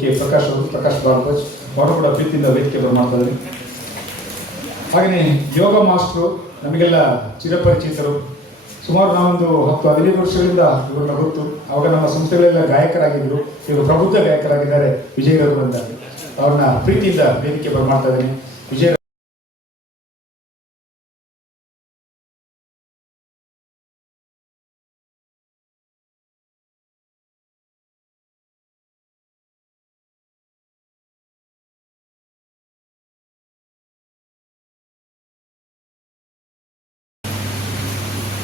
K Prakash ಅವರು, ಪ್ರಕಾಶ್ ಭಾರದ್ವಾಜ್ ಅವರು ಕೂಡ ಪ್ರೀತಿಯಿಂದ ವೇದಿಕೆ ಮಾಡ್ತಾರೆ. ಹಾಗೆಯೇ ಯೋಗ ಮಾಸ್ಟರು ನಮಗೆಲ್ಲ ಚಿರಪರಿಚಿತರು. ಸುಮಾರು ನಾವೊಂದು 10-15 ವರ್ಷಗಳಿಂದ ಇವರನ್ನ ಗೊತ್ತು. ಅವಾಗ ನಮ್ಮ ಸಂಸ್ಥೆಗಳೆಲ್ಲ ಗಾಯಕರಾಗಿದ್ದರು. ಇವರು ಪ್ರಬುದ್ಧ ಗಾಯಕರಾಗಿದ್ದಾರೆ ವಿಜಯರವರು ಅಂತ. ಅವ್ರನ್ನ ಪ್ರೀತಿಯಿಂದ ವೇದಿಕೆ ಮಾಡ್ತಾ ಇದ್ದೀನಿ. ವಿಜಯ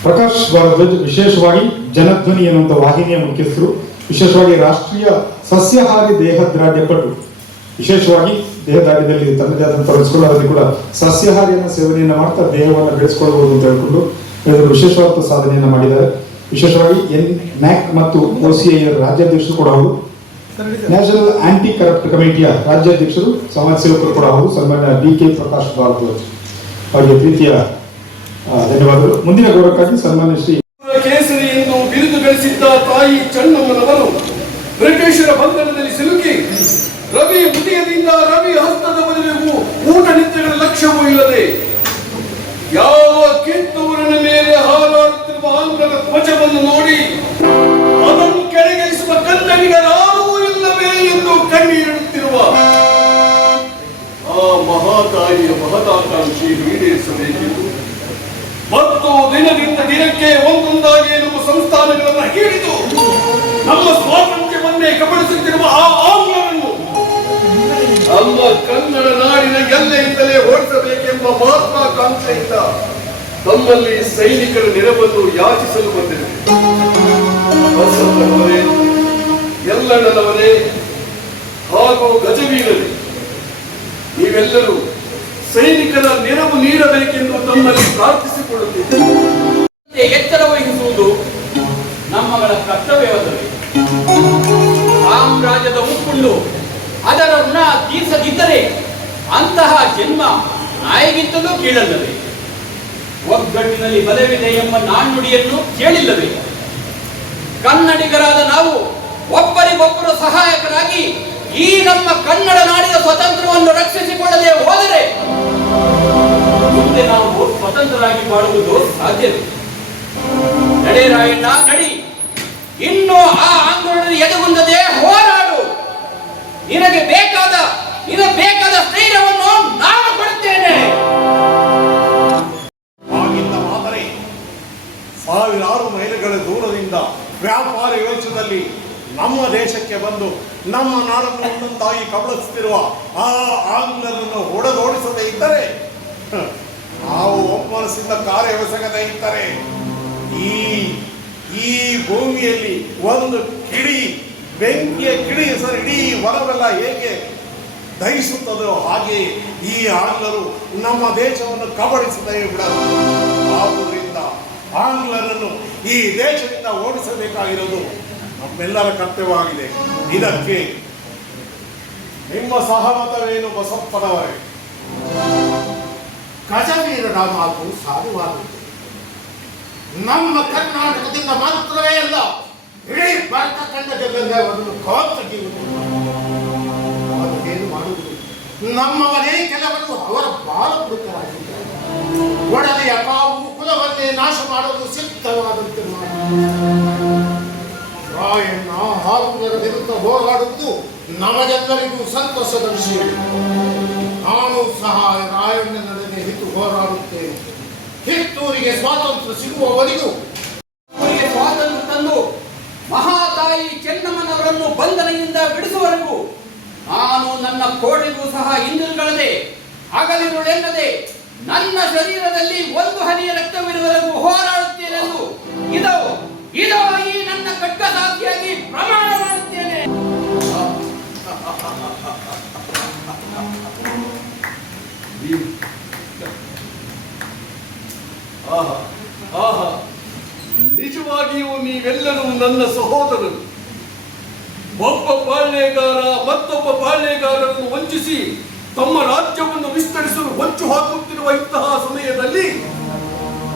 ಪ್ರಕಾಶ್ ಭಾರದ್ವಾಜ್ ವಿಶೇಷವಾಗಿ ಜನಧ್ವನಿ ಎನ್ನುವಂಥ ವಾಹಿನಿಯ ಮುಖ್ಯಸ್ಥರು, ವಿಶೇಷವಾಗಿ ರಾಷ್ಟ್ರೀಯ ಸಸ್ಯಾಹಾರಿ ದೇಹದಾರ್ಢ್ಯ ಪಟು. ವಿಶೇಷವಾಗಿ ದೇಹದಾರ್ಢ್ಯದಲ್ಲಿ ತನ್ನದೇ ಆದಂಥ ಬೆಳೆಸ್ಕೊಳ್ಳೋದ್ರಲ್ಲಿ ಕೂಡ ಸಸ್ಯಾಹಾರಿಯನ್ನು ಸೇವನೆಯನ್ನು ಮಾಡ್ತಾ ದೇಹವನ್ನು ಬೆಳೆಸ್ಕೊಳ್ಬಹುದು ಅಂತ ಹೇಳ್ಕೊಂಡು ಇದರ ವಿಶೇಷವಾದ ಸಾಧನೆಯನ್ನು ಮಾಡಿದ್ದಾರೆ. ವಿಶೇಷವಾಗಿ NAC ಮತ್ತು OCI ರಾಜ್ಯಾಧ್ಯಕ್ಷರು ಕೂಡ ಅವರು, ನ್ಯಾಷನಲ್ ಆಂಟಿ ಕರಪ್ಟ್ ಕಮಿಟಿಯ ರಾಜ್ಯಾಧ್ಯಕ್ಷರು, ಸಮಾಜ ಸೇವಕರು ಕೂಡ ಅವರು, ಸನ್ಮಾನ್ಯ DK ಪ್ರಕಾಶ್ ಭಾರದ್ವಾಜ್ ಅವರಿಗೆ ಪ್ರೀತಿಯ ಧನ್ಯವಾದಗಳು. ಮುಂದಿನ ಗೌರವಕ್ಕಾಗಿ ಸನ್ಮಾನ್ಯ ಶ್ರೀ ಕೇಸರಿ ಎಂದು ಬಿರುದು ಗಳಿಸಿದ್ದ ತಾಯಿ ಚೆನ್ನಮ್ಮನವರು ಬ್ರಿಟಿಷರ ಬಂಧನದಲ್ಲಿ ಸಿಲುಕಿ ರವಿ ಉದಯದಿಂದ ರವಿ ಹಸ್ತದವರೆಗೂ ಊಟ ನಿತ್ಯಗಳ ಲಕ್ಷ್ಯವೂ ಇಲ್ಲದೆ ಯಾವ ಕಿತ್ತೂರಿನ ಮೇಲೆ ಹಾರಾಡುತ್ತಿರುವ ಆಂಗ್ಲರ ಧ್ವಜವನ್ನು ನೋಡಿ ಅದನ್ನು ಕೆಳಗಿಳಿಸುವ ಕನ್ನಡಿಗರಾರೂ ಇಲ್ಲವೇ ಎಂದು ಕಣ್ಣೀರಿಡುತ್ತಿರುವ ಆ ಮಹಾತಾಯಿಯ ಮಹದಾಕಾಂಕ್ಷೆ ಈಡೇರಿಸಬೇಕೆಂದು ಮತ್ತು ದಿನದಿಂದ ದಿನಕ್ಕೆ ಒಂದೊಂದಾಗಿ ನಮ್ಮ ಸಂಸ್ಥಾನಗಳನ್ನು ಹಿಡಿದು ನಮ್ಮ ಸ್ವಾತಂತ್ರ್ಯವನ್ನೇ ಕಬಳಿಸುತ್ತಿರುವ ಆ ಆಂಗ್ಲರನ್ನು ನಮ್ಮ ಕನ್ನಡ ನಾಡಿನ ಎಲ್ಲೆಯಿಂದಲೇ ಓಡಿಸಬೇಕೆಂಬ ಮಹತ್ವಾಕಾಂಕ್ಷೆಯಿಂದ ತಮ್ಮಲ್ಲಿ ಸೈನಿಕರ ನೆರವನ್ನು ಯಾಚಿಸಲು ಬಂದಿದೆ. ಬಸವಣ್ಣನವರೇ, ಯಲ್ಲಣ್ಣನವರೇ ಹಾಗೂ ಗಜವೀರರೇ, ನೀವೆಲ್ಲರೂ ಸೈನಿಕರ ನೆರವು ನೀಡಬೇಕೆಂದು ತಮ್ಮಲ್ಲಿ ಪ್ರಾರ್ಥಿಸಿಕೊಳ್ಳುತ್ತಿದ್ದೆ. ಎತ್ತರ ವಹಿಸುವುದು ನಮ್ಮಗಳ ಕರ್ತವ್ಯವಲ್ಲವೇ? ಸಾಮ್ರಾಜ್ಯದ ಉಪ್ಪುಂಡು ಅದರ ಋಣ ತೀರಿಸದಿದ್ದರೆ ಅಂತಹ ಜನ್ಮ ನಾಯಿಗಿಂತಲೂ ಕೀಳಲ್ಲವೇ? ಒಗ್ಗಟ್ಟಿನಲ್ಲಿ ಬಲವಿದೆ ಎಂಬ ನಾಣ್ಣುಡಿಯನ್ನು ಕೇಳಿಲ್ಲವೇ? ಕನ್ನಡಿಗರಾದ ನಾವು ಒಬ್ಬರಿಗೊಬ್ಬರು ಸಹಾಯಕರಾಗಿ ಈ ನಮ್ಮ ಕನ್ನಡ ನಾಡಿನ ಸ್ವತಂತ್ರವನ್ನು ರಕ್ಷಿಸಿಕೊಳ್ಳದೆ ಹೋದರೆ ಮುಂದೆ ನಾವು ಸ್ವತಂತ್ರರಾಗಿ ಮಾಡುವುದು ಸಾಧ್ಯವೇ? ನಡೆ ರಾಯಣ್ಣ, ನಡಿ. ಇನ್ನು ಆ ಆಂದೋಲನ ಎದುಗುಂದದೆ ಹೋರಾಡು. ನಿನಗೆ ಬೇಕಾದ ಸ್ಥೈರ್ಯವನ್ನು ನಾನು ಕೊಡುತ್ತೇನೆ. ಆಗಿಂದ ಮಾತರೆ ಸಾವಿರಾರು ಮೈಲುಗಳ ದೂರದಿಂದ ವ್ಯಾಪಾರ ವೆಚ್ಚದಲ್ಲಿ ನಮ್ಮ ದೇಶಕ್ಕೆ ಬಂದು ನಮ್ಮ ನಾಡನ್ನು ಒಂದೊಂದಾಗಿ ಕಬಳಿಸುತ್ತಿರುವ ಆ ಆಂಗ್ಲರನ್ನು ಹೊಡೆದೋಡಿಸದೇ ಇದ್ದರೆ, ನಾವು ಒಮ್ಮನಸ್ಸಿಂದ ಕಾರ್ಯವೆಸಗದೇ ಇದ್ದರೆ ಈ ಭೂಮಿಯಲ್ಲಿ ಒಂದು ಬೆಂಕಿಯ ಕಿಡಿ ಸರ್ ಇಡೀ ವರವೆಲ್ಲ ಹೇಗೆ ದಹಿಸುತ್ತದೋ ಹಾಗೆ ಈ ಆಂಗ್ಲರು ನಮ್ಮ ದೇಶವನ್ನು ಕಬಳಿಸದೇ ಬಿಡಲು. ಆದುದರಿಂದ ಆಂಗ್ಲರನ್ನು ಈ ದೇಶದಿಂದ ಓಡಿಸಬೇಕಾಗಿರೋದು ನಮ್ಮೆಲ್ಲರ ಕರ್ತವ್ಯವಾಗಿದೆ. ಇದಕ್ಕೆ ನಿಮ್ಮ ಸಹಮತವೇನು ಬಸಪ್ಪನವರೇ? ಗಜವೀರರ ಮಾತು ಸಾಧುವಾಗುತ್ತದೆ. ನಮ್ಮ ಕರ್ನಾಟಕದಿಂದ ಮಾತ್ರವೇ ಅಲ್ಲ, ಇಡೀ ಭಾರತ ಖಂಡದಲ್ಲೇ ಅದನ್ನು ಏನು ಮಾಡುವುದು? ನಮ್ಮವರೇ ಕೆಲವರು ಅವರ ಬಾಲಪುರುಷರಾಗಿದ್ದಾರೆ. ಒಡನೆಯ ಕಾವು ಕುಲವನ್ನೇ ನಾಶ ಮಾಡಲು ಸಿದ್ಧವಾದಂತೆ ರಾಯಣ್ಣ ಆಂಗ್ಲರ ವಿರುದ್ಧ ಹೋರಾಡುವುದು ನಮಗೆಲ್ಲರಿಗೂ ಸಂತೋಷದ ವಿಷಯ. ನಾನು ಸಹ ರಾಯಣ್ಣನೊಡನೆ ಹಿಡಿದು ಹೋರಾಡುತ್ತೇನೆ. ಕಿತ್ತೂರಿಗೆ ಸ್ವಾತಂತ್ರ್ಯ ಸಿಗುವವರೆಗೂ ಸ್ವಾತಂತ್ರ್ಯ ತಂದು ಮಹಾತಾಯಿ ಚೆನ್ನಮ್ಮನವರನ್ನು ಬಂಧನದಿಂದ ಬಿಡಿಸುವವರೆಗೂ ನಾನು ನನ್ನ ಕೋಟೆಗೂ ಸಹ ಹಿಂದಿರುಗಳದೆ ಹಗಲಿರುಳೆನ್ನದೆ ನನ್ನ ಶರೀರದಲ್ಲಿ ಒಂದು ಹನಿಯ ರಕ್ತವಿರುವವರೆಗೂ ಹೋರಾಡುತ್ತೇನೆಂದು ಇದೋ ಈ ನನ್ನ ಖಡ್ಗ ಸಾಕ್ಷಿಯಾಗಿ ಪ್ರಮಾಣ ಮಾಡುತ್ತೇನೆ. ನಿಜವಾಗಿಯೂ ನೀವೆಲ್ಲರೂ ನನ್ನ ಸಹೋದರರು. ಒಬ್ಬ ಪಾಳ್ಯಗಾರ ಮತ್ತೊಬ್ಬ ಪಾಳ್ಯಗಾರರನ್ನು ವಂಚಿಸಿ ತಮ್ಮ ರಾಜ್ಯವನ್ನು ವಿಸ್ತರಿಸಲು ಹೊಂಚು ಹಾಕುತ್ತಿರುವ ಇಂತಹ ಸಮಯದಲ್ಲಿ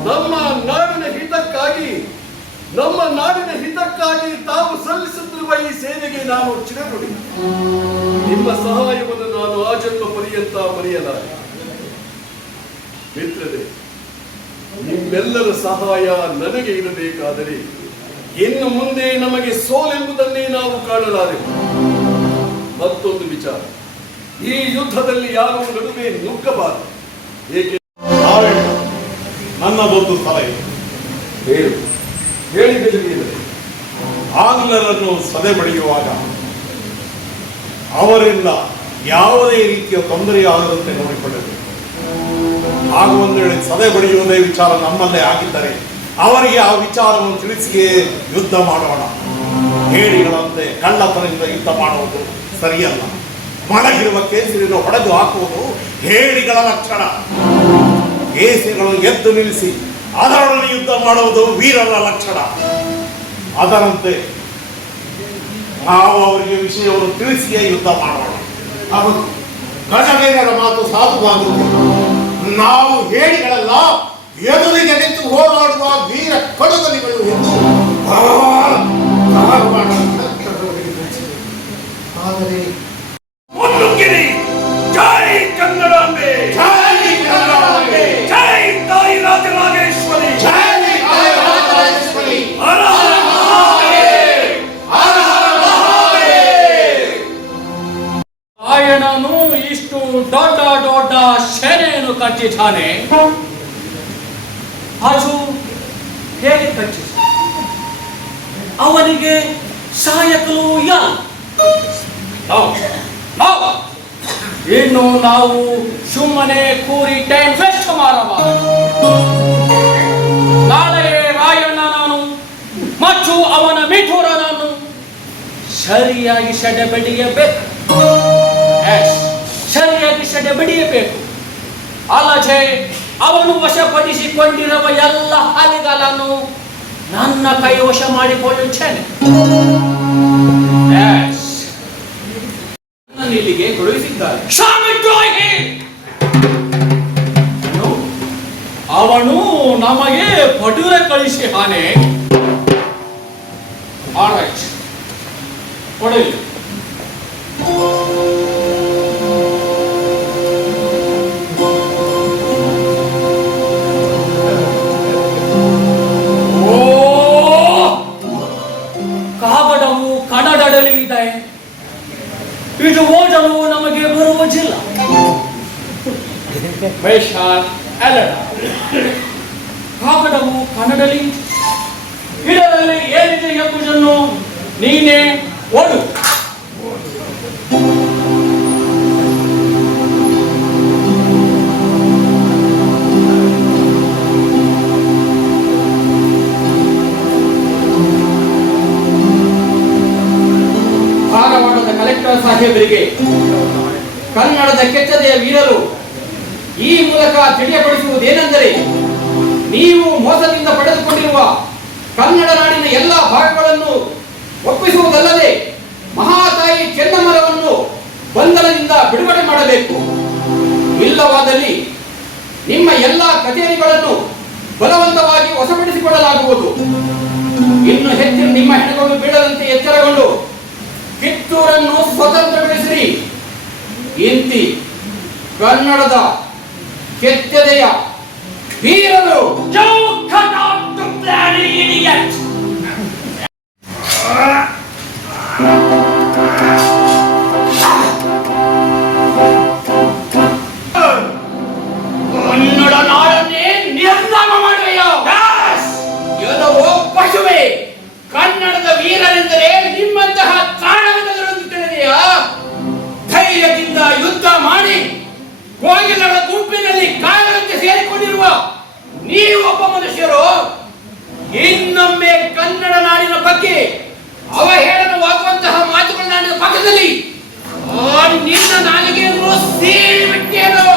ನಮ್ಮ ನಾಡಿನ ಹಿತಕ್ಕಾಗಿ ನಮ್ಮ ನಾಡಿನ ಹಿತಕ್ಕಾಗಿ ತಾವು ಸಲ್ಲಿಸುತ್ತಿರುವ ಈ ಸೇವೆಗೆ ನಾನು ಚಿರಋಣಿ. ನಿಮ್ಮ ಸಹಾಯವನ್ನು ನಾನು ಆಜನ್ಮ ಪರ್ಯಂತ ಮರೆಯಲಾರೆ. ಮಿತ್ರರೇ, ನಿಮ್ಮೆಲ್ಲರ ಸಹಾಯ ನನಗೆ ಇರಬೇಕಾದರೆ ಇನ್ನು ಮುಂದೆ ನಮಗೆ ಸೋಲೆಂಬುದನ್ನೇ ನಾವು ಕಾಣಲಾರೆವು. ಮತ್ತೊಂದು ವಿಚಾರ, ಈ ಯುದ್ಧದಲ್ಲಿ ಯಾರೂ ನಡುವೆ ನುಗ್ಗಬಾರದು. ಏಕೆ? ನಾರಾಯಣ, ನನ್ನದೊಂದು ಸಲಹೆ. ಹೇಳಿದರೆ ಆಂಗ್ಲರನ್ನು ಸದೆಬಡಿಯುವಾಗ ಅವರಿಂದ ಯಾವುದೇ ರೀತಿಯ ತೊಂದರೆಯಾಗದಂತೆ ನೋಡಿಕೊಳ್ಳಬೇಕು. ಆಗ ಒಂದು ವೇಳೆ ಸದೆ ಬಡಿಯುವುದೇ ವಿಚಾರ ನಮ್ಮಲ್ಲೇ ಆಗಿದ್ದರೆ ಅವರಿಗೆ ಆ ವಿಚಾರವನ್ನು ತಿಳಿಸಿಯೇ ಯುದ್ಧ ಮಾಡೋಣ. ಹೇಡಿಗಳಂತೆ ಕಳ್ಳತನದಿಂದ ಯುದ್ಧ ಮಾಡುವುದು ಸರಿಯಲ್ಲ. ಮಡಗಿರುವ ಕೇಸರಿಯನ್ನು ಹೊಡೆದು ಹಾಕುವುದು ಹೇಡಿಗಳ ಲಕ್ಷಣ. ಕೇಸರಿಗಳನ್ನು ಎದ್ದು ನಿಲ್ಲಿಸಿ ಅದರೊಡನೆ ಯುದ್ಧ ಮಾಡುವುದು ವೀರರ ಲಕ್ಷಣ. ಅದರಂತೆ ನಾವು ಅವರಿಗೆ ವಿಷಯವನ್ನು ತಿಳಿಸಿಯೇ ಯುದ್ಧ ಮಾಡೋಣ. ಹೌದು, ಗಜವೀರರ ಮಾತು ಸಾಧುವಾಗುವುದು. ನಾವು ಹೇಳಿಗಳಲ್ಲ, ಎದುರಿಗೆ ನಿಂತು ಹೋರಾಡುವ ವೀರ ಕಡುಗಲಿಗಳು ಎಂದು ಆದರೆ ಮುನ್ನುಗ್ಗಿರಿ. ಜೈ ಕನ್ನಡಾಂಬೆ, ಜೈ ಕನ್ನಡಾಂಬೆ, ಜೈ ತಾಯಿ ರಾಜರಾಜೇಶ್ವರಿ, ಜೈ ತಾಯಿ ರಾಜರಾಜೇಶ್ವರಿ, ಹರ ಹರ ಮಹಾದೇವ್, ಹರ ಹರ ಮಹಾದೇವ್. ರಾಯಣನು ಇಷ್ಟು ದೊಡ್ಡ ದೊಡ್ಡ ಸೇನೆಯನ್ನು ಕಟ್ಟಿದ್ದಾನೆ. ಅದು ಹೇಗೆ ಕಟ್ಟಿದ? ಅವನಿಗೆ ಸಹಾಯಕರು ಯಾರು? ಇನ್ನು ನಾವು ಸುಮ್ಮನೆ ಕೂರಿ ಟೈಮ್ ವೇಸ್ಟ್ ಮಾಡಬಾರದು. ನಾಳೆ ರಾಯಣ್ಣ ನಾನು ಮತ್ತು ಅವನ ಮಿಥುರನನ್ನು ಸರಿಯಾಗಿ ಸೆಡೆ ಬಡಿಯಬೇಕು. ಸರಿಯಾಗಿ ಸೆಡೆ ಬಡಿಯಬೇಕು. ಅಲ್ಲದೆ ಅವನು ವಶಪಡಿಸಿಕೊಂಡಿರುವ ಎಲ್ಲ ಹಾಲಿಗಳನ್ನು ನನ್ನ ಕೈವಶ ಮಾಡಿಕೊಳ್ಳುತ್ತೇನೆ. ಇಲ್ಲಿಗೆ ಕಳುಹಿಸಿದ್ದಾರೆ. ಅವನು ನಮಗೆ ಪಟುರೆ ಕಳಿಸಿ ಹಾನೆ. ಕೊಡಲಿ. ಕಾಗದವು ಕನ್ನಡದಲ್ಲಿ ಇದೆ. ಇದು ಓದಲು ನಮಗೆ ಬರುವುದಿಲ್ಲ. ಕಾಗದವು ಕನ್ನಡದಲ್ಲಿ ಇದರಲ್ಲಿ ಏನಿದೆ ಎಂಬುದನ್ನು ನೀನೇ ಓದು. ಧಾರವಾಡದ ಕಲೆಕ್ಟರ್ ಸಾಹೇಬರಿಗೆ ಕನ್ನಡದ ಕೆಚ್ಚದೆಯ ವೀರರು ಈ ಮೂಲಕ ತಿಳಿಯಪಡಿಸುವುದೇನೆಂದರೆ, ನೀವು ಮೋಸದಿಂದ ಪಡೆದುಕೊಂಡಿರುವ ಕನ್ನಡ ನಾಡಿನ ಎಲ್ಲ ಭಾಗಗಳನ್ನು ಒಪ್ಪಿಸುವುದಲ್ಲದೆ ಮಹಾತಾಯಿ ಚೆನ್ನಮ್ಮರವನ್ನು ಬಂಧನದಿಂದ ಬಿಡುಗಡೆ ಮಾಡಬೇಕು. ಇಲ್ಲವಾದಲ್ಲಿ ನಿಮ್ಮ ಎಲ್ಲ ಕಚೇರಿಗಳನ್ನು ಬಲವಂತವಾಗಿ ವಶಪಡಿಸಿಕೊಳ್ಳಲಾಗುವುದು. ಇನ್ನು ಹೆಚ್ಚಿನ ನಿಮ್ಮ ಹೆಣಗಳು ಬೀಳದಂತೆ ಎಚ್ಚರಗೊಂಡು ಕಿತ್ತೂರನ್ನು ಸ್ವತಂತ್ರಗೊಳಿಸಿರಿ. ಇಂತಿ ಕನ್ನಡದ ಕೆಚ್ಚದೆಯ ವೀರರು. ಕನ್ನಡ ನಾಡನ್ನೇ ನಿರ್ನಾಮ ಮಾಡುವೆಯೋ? ಎಲ್ಲವೋ ಪಶುವೆ. ಕನ್ನಡದ ವೀರರೆಂದರೆ ನಿಮ್ಮಂತಹ ಕಾರಣವೆಂದು ತಿಳಿದೆಯಾ? ಧೈರ್ಯದಿಂದ ಯುದ್ಧ ಮಾಡಿ ಕೋಗಿಲರ ಗುಂಪಿನಲ್ಲಿ ಕಾಯರಂತೆ ಸೇರಿಕೊಂಡಿರುವ ನೀವೊಬ್ಬ ಮನುಷ್ಯರು ಇನ್ನೊಮ್ಮೆ ಕನ್ನಡ ನಾಡಿನ ಬಗ್ಗೆ ಅವಹೇಳನವಾಗುವಂತಹ ಮಾತುಗಳ ನಾಡಿನ ಪಕ್ಕದಲ್ಲಿ ನಿನ್ನ ನಾಲಿಗೆಯನ್ನು ಸೀಳಿ ಬಿಟ್ಟೇನು?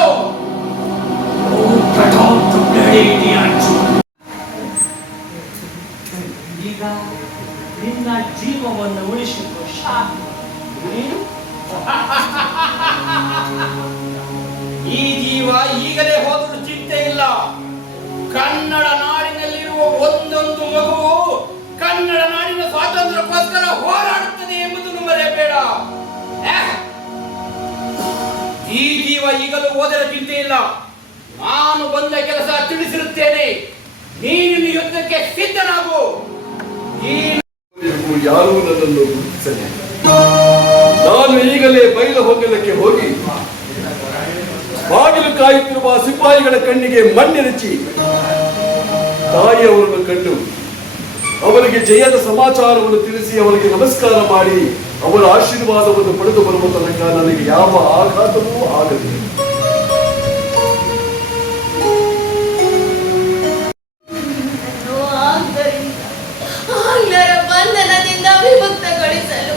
ಈಗ ನಿನ್ನ ಜೀವವನ್ನು ಉಳಿಸಿಕೊ. ಈ ಜೀವ ಈಗಲೇ ಹೋದರೂ ಚಿಂತೆ ಇಲ್ಲ. ಕನ್ನಡ ನಾಡಿನಲ್ಲಿರುವ ಒಂದೊಂದು ಮಗುವು ಸ್ವಾತಂತ್ರ್ಯಕ್ಕೋಸ್ಕರ ಹೋರಾಡುತ್ತದೆ ಎಂಬುದನ್ನು ಮರೆಯಬೇಡ. ಈ ಜೀವ ಈಗಲೂ ಹೋದರೆ ಚಿಂತೆ ಇಲ್ಲ. ನಾನು ಬಂದ ಕೆಲಸ ತಿಳಿಸಿರುತ್ತೇನೆ. ನೀನು ಯುದ್ಧಕ್ಕೆ ಸಿದ್ಧನಾಗು. ಈ ಯಾರೂ ನನ್ನನ್ನು ಗುರುತಿಸಲಿಲ್ಲ. ನಾನು ಈಗಲೇ ಬಯಲು ಹೊಂಗಲಕ್ಕೆ ಹೋಗಿ ಬಾಗಿಲು ಕಾಯುತ್ತಿರುವ ಸಿಪಾಯಿಗಳ ಕಣ್ಣಿಗೆ ಮಣ್ಣೆರಚಿ ತಾಯಿಯವರನ್ನು ಕಂಡು ಅವರಿಗೆ ಜಯದ ಸಮಾಚಾರವನ್ನು ತಿಳಿಸಿ ಅವರಿಗೆ ನಮಸ್ಕಾರ ಮಾಡಿ ಅವರ ಆಶೀರ್ವಾದವನ್ನು ಪಡೆದು ಬರುವ ತನಕ ನನಗೆ ಯಾವ ಆಘಾತವೂ ಆಗಲಿಲ್ಲ. ಆಂಗ್ಲರ ಬಂಧನದಿಂದ ವಿಮುಕ್ತಗೊಳಿಸಲು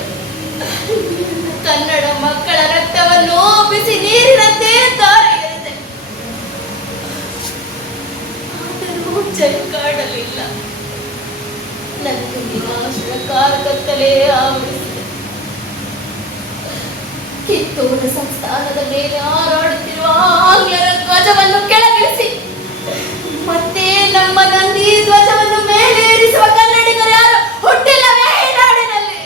ಕನ್ನಡ ಮಕ್ಕಳ ರಕ್ತವನ್ನು ಬಿಸಿ ನೀರಿನಂತೆ ಧಾರೆ ಎರೆದೆ. ಆದರೂ ಜಯ ಕಾಣಲಿಲ್ಲ. ನನಗೆ ನಿರಾಶರ ಕಾರಕತ್ತಲೇ ಆವರಿಸಿದೆ. ಕಿತ್ತೂರು ಸಂಸ್ಥಾನದ ಮೇಲೆ ಹಾರಾಡುತ್ತಿರುವ ಆಂಗ್ಲರ ಧ್ವಜವನ್ನು ಕೆಳಗಿಳಿಸಿ ಮತ್ತೆ ನಮ್ಮ ನಂದಿ ಧ್ವಜವನ್ನು ಮೇಲೇರಿಸುವ ಕನ್ನಡಿಗರು ಯಾರು ಹುಟ್ಟಿಲ್ಲವೇ ಈ ನಾಡಿನಲ್ಲಿ?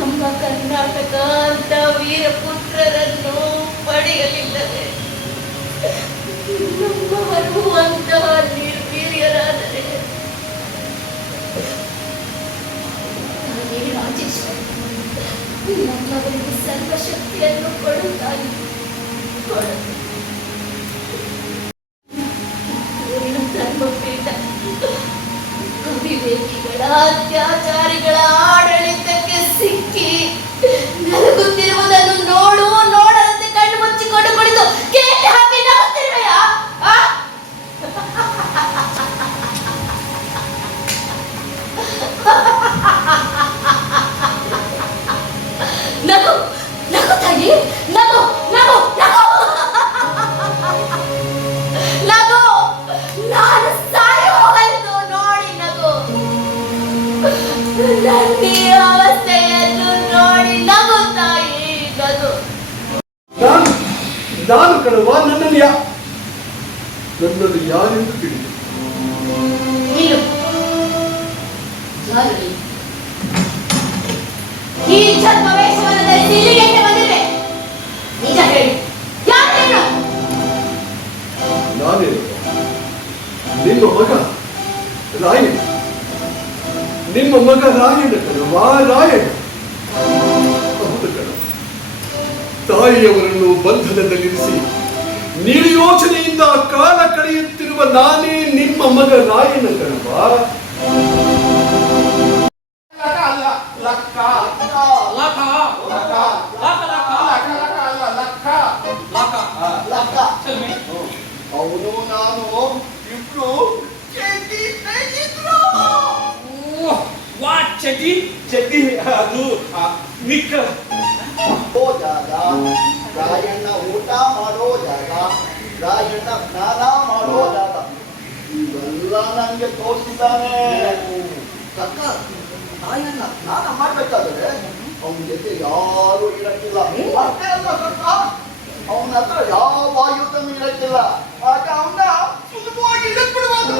ನಮ್ಮ ಕರ್ನಾಟಕ ಅಂತ ವೀರಪುತ್ರರನ್ನು ಪಡೆಯಲಿಲ್ಲವೇ? ನಮ್ಮವರು ಅಂತಹ ನಿರ್ವೀರ್ಯರಾದರೆ ರಾಜೇಶ್ವರಿ ನಮ್ಮವರಿಗೆ ಸರ್ವಶಕ್ತಿಯನ್ನು ಕೊಡುತ್ತಾನೆ. ಧರ್ಮಪೀಠ ಅವಿವೇಕಿಗಳ ಅತ್ಯಾಚಾರಿಗಳ ಆಡಳಿತಕ್ಕೆ ಸಿಕ್ಕಿ ನಲಗುತ್ತಿರುವುದನ್ನು ನೋಡದಂತೆ ಕಣ್ಣು ಮುಚ್ಚಿಕೊಂಡು ಕುಳಿತು ಕೇಕೆ ಹಾಕಿ ನಗುತ್ತಿರುವೆಯಾ? ನಗು ನಗು ತಾಯಿ, ನಗು ನಗು ನಗು ನಗು. ನಾನು ಸಾಯುವುದು ನೋಡಿ ನಗು. ನನ್ನ ಅವಸ್ಥೆಯನ್ನು ನೋಡಿ ನಗು ತಾಯಿ, ನಗು. ನಾನು ಕಣವ ನನ್ನನ್ನು ಯಾರೆಂದು ತಿಳಿದು ನೀನು ಯಾರು? ಈ ಛದ್ಮವೇಷವನ್ನು ಧರಿಸಿ ಇಲ್ಲಿಗೆ ಬಂದಿದೆ. ನಿಜ ಹೇಳಿ, ಯಾರು ನೀನು? ನಾನೇನು ನಿಮ್ಮ ಮಗ ರಾಯಣ್ಣ. ನಿಮ್ಮ ಮಗ ರಾಯಣ್ಣ ಕಣವಾ, ರಾಯಣ್ಣ. ಹೌದು ಕಣ. ತಾಯಿಯವರನ್ನು ಬಂಧನದಲ್ಲಿರಿಸಿ ನಿರ್ಯೋಚನೆಯಿಂದ ಕಾಲ ಕಳೆಯುತ್ತಿರುವ ನಾನೇ ನಿಮ್ಮ ಮಗ ರಾಯಣ್ಣ ಕಣವಾ. ಅವನು ನಾನು ಇಬ್ರು ಚಡ್ಡಿ ಅದು ನಿಕ್ಕ ಜಾಗ, ರಾಯಣ್ಣ ಊಟ ಮಾಡೋ ಜಾಗ, ರಾಯಣ್ಣ ಸ್ನಾನ ಮಾಡೋ ಜಾಗ, ಇವೆಲ್ಲ ನಂಗೆ ತೋರಿಸಿದ್ದಾನೆ. ಅಕ್ಕ, ರಾಯಣ್ಣ ಸ್ನಾನ ಮಾಡ್ಬೇಕಾದ್ರೆ ಅವನ ಜೊತೆ ಯಾರು ಇರಕ್ಕಿಲ್ಲ. ಅಷ್ಟೇ ಅಲ್ಲ ಕಕ್ಕ, ಅವನ ಹತ್ರ ಯಾವ ಆಯುಧನೂ ಇರಕ್ಕಿಲ್ಲ. ಆಗ ಅವನ ಸುಲಭವಾಗಿ ಇಳಿದ್ಬಿಡುವುದು.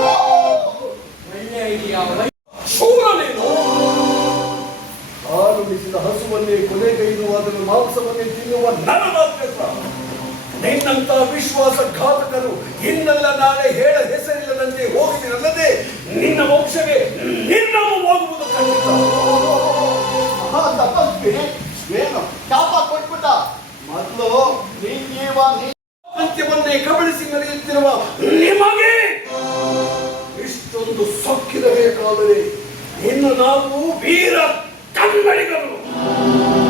ಒಳ್ಳೆ ಐಡಿಯಾ. ಶೂರನೇನು? ಆರಂಭಿಸಿದ ಹಸುವನ್ನೇ ಕೊನೆಗೈದು ಅದನ್ನು ಮಾಂಸವನ್ನೇ ತಿನ್ನುವ ನನ್ನ ನಿನ್ನಂತ ವಿಶ್ವಾಸಘಾತಕರು ಇನ್ನೆಲ್ಲ ನಾಳೆ ಹೇಳ ಹೆಸರಿಲ್ಲದಂತೆ ಹೋಗಿದಿರಲ್ಲದೆ ನಿನ್ನ ವಂಶವೇ ನಿರ್ನಾಮವಾಗುವುದು ಖಂಡಿತ. ತಪ್ಪಿಸ್ಬಿ ಏನು ಶಾಪ ಕೊಟ್ಬಿಟ್ಟ. ಮೊದಲು ಅಂತ್ಯವನ್ನೇ ಕಬಳಿಸಿ ನಡೆಯುತ್ತಿರುವ ನಿಮಗೆ ಇಷ್ಟೊಂದು ಸೊಕ್ಕಿರಬೇಕಾದರೆ ಇನ್ನು ನಾವು ವೀರ ಕನ್ನಡಿಗರು.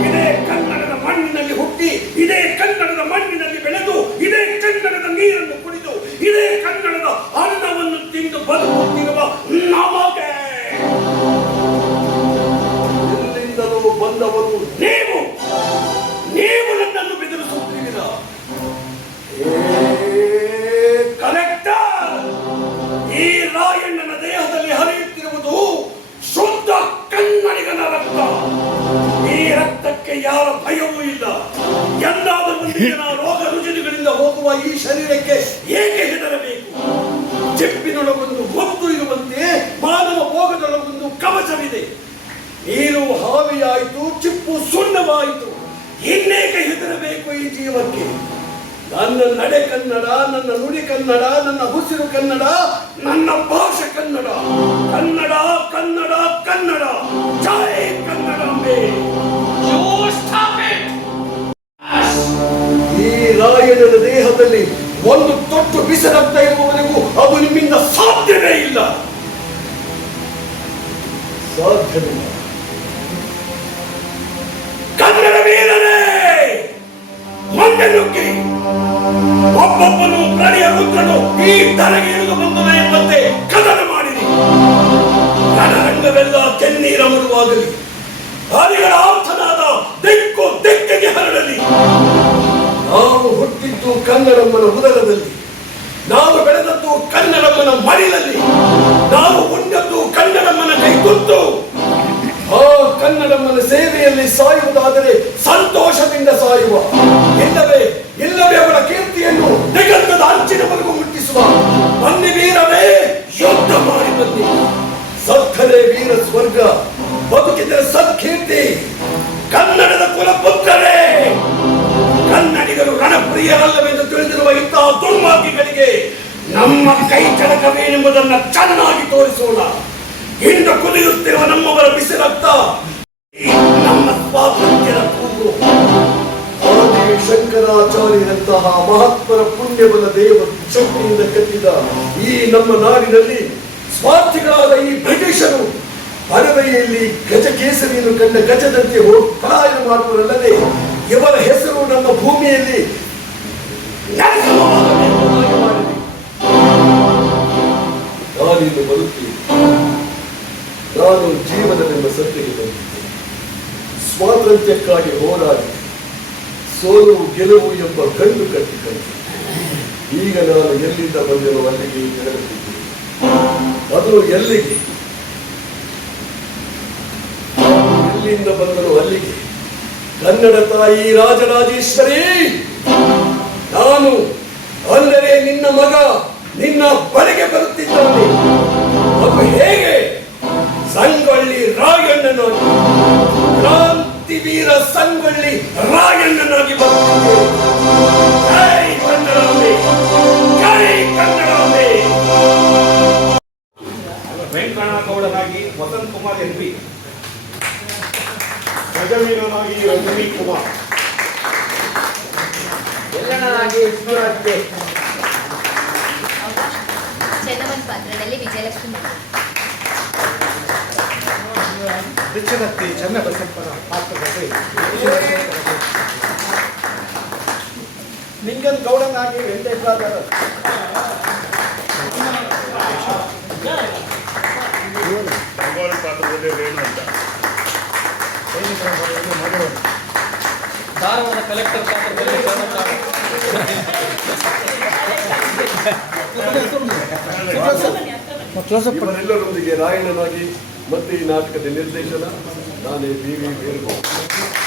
ಇದೇ ಕನ್ನಡದ ಮಣ್ಣಿನಲ್ಲಿ ಹುಟ್ಟಿ, ಇದೇ ಕನ್ನಡದ ಮಣ್ಣಿನಲ್ಲಿ ಬೆಳೆದು, ಇದೇ ಕನ್ನಡದ ನೀರನ್ನು ಕುಡಿದು, ಇದೇ ಕನ್ನಡದ ಅನ್ನವನ್ನು ತಿಂದು ಬದುಕುತ್ತಿರುವ ನಮಗೆ ಎಲ್ಲಿಂದಲೂ ಬಂದವರು ನೀವು ನನ್ನನ್ನು ಬೆದರಿಸುತ್ತೀರ. ಕಲೆಕ್ಟರ್, ಈ ರಾಯಣ್ಣನ ದೇಹದಲ್ಲಿ ಹರಿಯುತ್ತಿರುವುದು ಶುದ್ಧ ಕನ್ನಡಿಗನ ರಕ್ತ. ಈ ರಕ್ತಕ್ಕೆ ಯಾರ ಭಯವೂ ಇಲ್ಲ. ಎಂದಾದ ಮುಂದಿನ ರೋಗ ರುಜಿನಗಳಿಂದ ಹೋಗುವ ಈ ಶರೀರಕ್ಕೆ ಏಕೆ ಹೆದರಬೇಕು? ಚಿಪ್ಪಿನೊಳಗೊಂದು ಹೊತ್ತು ಇರುವಂತೆ ಮಾನವ ಭೋಗದೊಳಗೊಂದು ಕವಚವಿದೆ. ಆಯಿತು, ಚಿಪ್ಪು ಸುಣ್ಣವಾಯಿತು. ಇನ್ನೇಕೆ ಹೆದರಬೇಕು ಈ ಜೀವಕ್ಕೆ? ನನ್ನ ನಡೆ ಕನ್ನಡ, ನನ್ನ ನುಡಿ ಕನ್ನಡ, ನನ್ನ ಉಸಿರು ಕನ್ನಡ, ನನ್ನ ಭಾಷೆ ಕನ್ನಡ. ಕನ್ನಡ ಕನ್ನಡ ಕನ್ನಡ, ಜೈ ಕನ್ನಡಾಂಬೆ. You stop it! ಈ ರಾಯಣ್ಣನ ದೇಹದಲ್ಲಿ ಒಂದು ತೊಟ್ಟು ಬಿಸಿರಕ್ತ ಇರುವವರೆಗೂ ಅದು ನಿಮ್ಮಿಂದ ಸಾಧ್ಯವೇ ಇಲ್ಲ. ಸಾಧ್ಯವಿಲ್ಲ. ಕನ್ನಡ ವೀರರೇ, ಮಂಡೆ ನುಗ್ಗಿ ಒಬ್ಬೊಬ್ಬನು ಪ್ರಣಯ ರುದ್ರನು ಈ ಧರೆಗೆ ಇಳಿದು ಬಂದನ ಎಂಬಂತೆ ಕದನ ಮಾಡಿರಿ. ರಣರಂಗವೆಲ್ಲ ಕೆನ್ನೀರ ಮರುವಾಗಲಿ. ಹರಿಗಳ ಆರ್ಥನಾದ ದಿಕ್ಕು ದಿಕ್ಕಿಗೆ ಹರಡಲಿ. ನಾವು ಹುಟ್ಟಿದ್ದು ಕನ್ನಡಮ್ಮನ ಉದರದಲ್ಲಿ, ನಾವು ಬೆಳೆದದ್ದು ಕನ್ನಡಮ್ಮನ ಮಡಿಲಲ್ಲಿ, ನಾವು ಉಂಡದ್ದು ಕನ್ನಡಮ್ಮನ ಕೈಗುತ್ತು. ಆ ಕನ್ನಡಮ್ಮನ ಸೇವೆಯಲ್ಲಿ ಸಾಯುವುದಾದರೆ ಸಂತೋಷದಿಂದ ಸಾಯುವ, ಇಲ್ಲವೇ ಅವಳ ಕೀರ್ತಿಯನ್ನು ದಿಗಂತದ ಅಂಚಿನವರೆಗೂ ಮುಟ್ಟಿಸುವ. ಬನ್ನಿ ವೀರರೇ, ಯುದ್ಧ ಮಾಡಿ ಬನ್ನಿ. ಸತ್ತರೆ ವೀರ ಸ್ವರ್ಗ, ಬದುಕಿದರೆ ಸತ್ಕೀರ್ತಿ. ಕನ್ನಡದ ಕುಲಪುತ್ರರೇ, ಕನ್ನಡಿಗರು ರಣಪ್ರಿಯರಲ್ಲವೆಂದು ತಿಳಿದಿರುವ ಇಂತಹ ದುರ್ಮಾರ್ಗಿಗಳಿಗೆ ನಮ್ಮ ಕೈ ಚಳಕವೇನೆಂಬುದನ್ನು ಚೆನ್ನಾಗಿ ತೋರಿಸೋಣ. ಇಂದು ಕುದಿಯುತ್ತಿರುವ ನಮ್ಮವರ ಬಿಸಿ ರಕ್ತ ನಮ್ಮ ಸ್ವಾತಂತ್ರ್ಯದ ಕೂಗು. ಆದಿ ಶಂಕರಾಚಾರ್ಯರಂತಹ ಮಹತ್ವರ ಪುಣ್ಯಬಲ ದೇವ ಶಕ್ತಿಯಿಂದ ಕಟ್ಟಿದ ಈ ನಮ್ಮ ನಾಡಿನಲ್ಲಿ ಸ್ವಾರ್ಥಿಗಳಾದ ಈ ಬ್ರಿಟಿಷರು ಅರವೈಯಲ್ಲಿ ಗಜಕೇಸರಿಯನ್ನು ಕಂಡ ಗಜದಂತೆ ಪಲಾಯನ ಮಾಡುವರಲ್ಲದೆ ಇವರ ಹೆಸರು ನಮ್ಮ ಭೂಮಿಯಲ್ಲಿ ನಾನಿನ್ನು ಬದುಕಿ ನಾನು ಜೀವನವೆಂಬ ಸತ್ಯಕ್ಕೆ ಬಂದಿದ್ದೆ. ಸ್ವಾತಂತ್ರ್ಯಕ್ಕಾಗಿ ಹೋರಾಡಿ ಸೋಲು ಗೆಲುವು ಎಂಬ ಗಂಡು ಕಟ್ಟಿಕೊಂಡು ಈಗ ನಾನು ಎಲ್ಲಿಂದ ಬಂದಿರೋ ಅಲ್ಲಿಗೆ ತೆರಳುತ್ತಿದ್ದೆ. ಅದು ಎಲ್ಲಿಗೆ? ಎಲ್ಲಿಂದ ಬಂದರೂ ಅಲ್ಲಿಗೆ. ಕನ್ನಡ ತಾಯಿ ರಾಜರಾಜೇಶ್ವರಿ, ನಾನು ಅಂದರೆ ನಿನ್ನ ಮಗ ನಿನ್ನ ಬಳಿಗೆ ಬರುತ್ತಿದ್ದಾನೆ. ಅದು ಹೇಗೆ? ಸಂಗೊಳ್ಳಿ ರಾಯಣ್ಣನಾಗಿ, ಕ್ರಾಂತಿವೀರ ಸಂಗೊಳ್ಳಿ ರಾಯಣ್ಣನಾಗಿ ಬರುತ್ತಿದ್ದೆ. ಜೈ ಕನ್ನಡಾಂಬೆ, ಜೈ ಕನ್ನಡಾಂಬೆ. ವೆಂಕಣ್ಣಗೌಡನಾಗಿ ವಸಂತ್ ಕುಮಾರ್ ಎನ್ವಿ, ಗಜವೀರನಾಗಿ ರಜನಿ ಕುಮಾರ್, ಎಲ್ಲನಾಗಿ ವಿಷ್ಣುರಾಜ್, ಚಂದಮನ್ ಪಾತ್ರದಲ್ಲಿ ವಿಜಯಲಕ್ಷ್ಮಿ, ದಕ್ಷಿಣಕ್ಕೆ ಚನ್ನಬಸಪ್ಪನ ಪಾತ್ರದಲ್ಲಿ ಲಿಂಗನ್ ಗೌಡನಾಗಿ ವೆಂಕಟೇಶ್ವರ, ಪಾತ್ರದಲ್ಲಿ ರೇಣು ಅಂತ, ಧಾರವಾಡ ಕಲೆಕ್ಟರ್ ಪಾತ್ರದಲ್ಲಿ ಇವರೆಲ್ಲರೊಂದಿಗೆ ರಾಯಣ್ಣನಾಗಿ ಮತ್ತೆ ಈ ನಾಟಕದ ನಿರ್ದೇಶನ ನಾನೇ ಬಿ.ವಿ. ವೀರಭದ್ರ.